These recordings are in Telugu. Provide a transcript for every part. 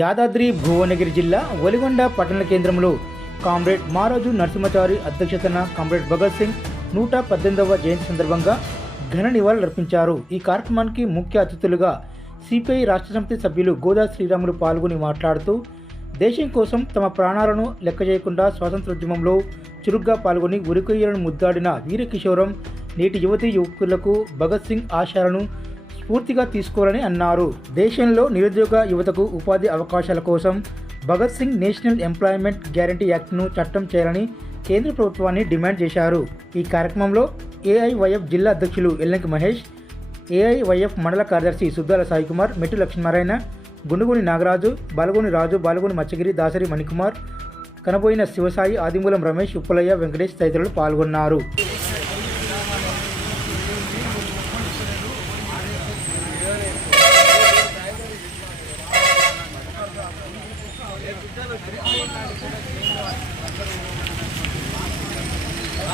యాదాద్రి భువనగిరి జిల్లా ఒలిగొండ పట్టణ కేంద్రంలో కామ్రేడ్ మారాజు నరసింహచారి అధ్యక్షతన కామ్రేడ్ భగత్ సింగ్ నూట పద్దెనిమిదవ జయంతి సందర్భంగా ఘన నివాళులర్పించారు ఈ కార్యక్రమానికి ముఖ్య అతిథులుగా సిపిఐ రాష్ట్ర సమితి సభ్యులు గోదా శ్రీరాములు పాల్గొని మాట్లాడుతూ దేశం కోసం తమ ప్రాణాలను లెక్క చేయకుండా స్వాతంత్రోద్యమంలో చురుగ్గా పాల్గొని ఉరికొయ్యలను ముద్దాడిన వీరకిషోరం నేటి యువతి యువకులకు భగత్ సింగ్ ఆశాలను స్ఫూర్తిగా తీసుకోవాలని అన్నారు. దేశంలో నిరుద్యోగ యువతకు ఉపాధి అవకాశాల కోసం Bhagat Singh national employment guarantee యాక్ట్ను చట్టం చేయాలని కేంద్ర ప్రభుత్వాన్ని డిమాండ్ చేశారు. ఈ కార్యక్రమంలో ఏఐవైఎఫ్ జిల్లా అధ్యక్షులు ఎల్లంకి మహేష్ ఏఐవైఎఫ్ మండల కార్యదర్శి సుద్దాల సాయికుమార్ మెట్టు లక్ష్మీనారాయణ గుండుగుని నాగరాజు బాలగొని రాజు బాలగొని మచ్చగిరి దాసరి మణికుమార్ కనబోయిన శివసాయి ఆదిమూలం రమేష్ ఉప్పలయ్య వెంకటేష్ తదితరులు పాల్గొన్నారు.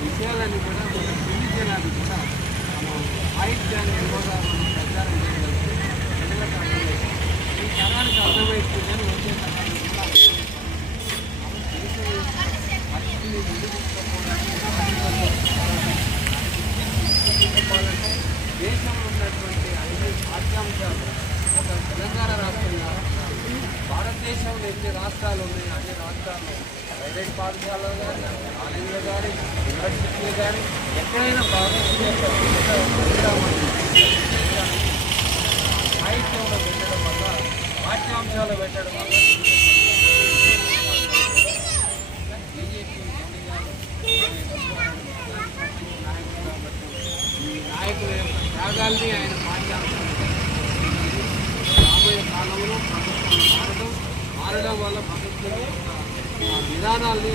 విషయాలన్నీ కూడా మన తెలియజేయడానికి కూడా మనం సాహిత్యాన్ని ఎక్కువగా మనం ప్రచారం చేయగలిగితే ప్రజలకు అర్థమైంది ఈ తరానికి అర్థమైపోయిందని వచ్చే తరానికి కూడా అర్థమైంది. కాబట్టి దేశం పరిస్థితిని ముందుకు తీసుకుపోవడానికి చెప్పాలంటే దేశంలో ఉన్నటువంటి అన్ని పాఠ్యాంశాలు ఒక తెలంగాణ రాష్ట్రంగా భారతదేశంలో ఎన్ని రాష్ట్రాలు ఉన్నాయి? అన్ని రాష్ట్రాల్లో. ప్రైవేట్ పాఠశాలలో కానీ కాలేజీలో కానీ యూనివర్సిటీలు కానీ ఎక్కడైనా భారతదేశ సాహిత్యంలో పెట్టడం వల్ల పాఠ్యాంశాలు పెట్టడం వల్ల బీజేపీ నాయకులు ఈ నాయకుల యొక్క త్యాగాల్ని ఆయన పాఠ్యాంశాలు రాబోయే కాలంలో ప్రభుత్వం మారడం వల్ల ప్రభుత్వం విధానాల్ని